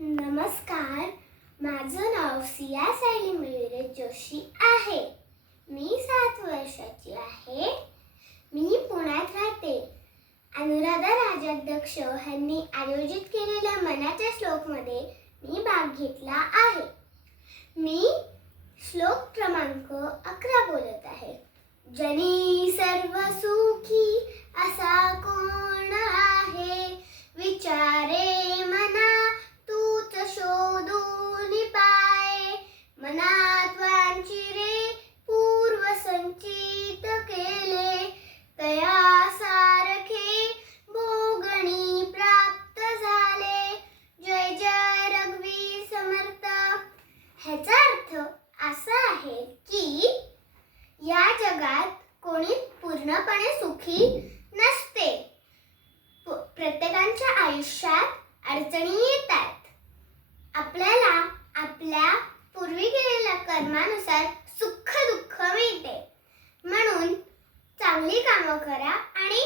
नमस्कार, माझं नाव सिया सायली मयुरेश जोशी आहे. मी 7 वर्षाची आहे. मी पुण्यात राहते. अनुराधा राजाध्यक्ष यांनी आयोजित केलेल्या मनाच्या श्लोकमध्ये मी भाग घेतला आहे. मी श्लोक क्रमांक 11 बोलत आहे. जनी सर्व सुखी असा कोण आहे, विचारे मना तूच शोधून पाय. मनात वांचिरे पूर्व संचित केले, तया सारखे भोगणी प्राप्त झाले. जय जय रघुवीर समर्थ. ह्याचा अर्थ असा आहे की या जगात कोणी पूर्णपणे सुखी नसते. प्रत्येकाच्या आयुष्यात अडचणी येतात. आपल्याला आपल्या पूर्वी केलेल्या कर्मानुसार सुख दुःख मिळते. म्हणून चांगली कामं करा आणि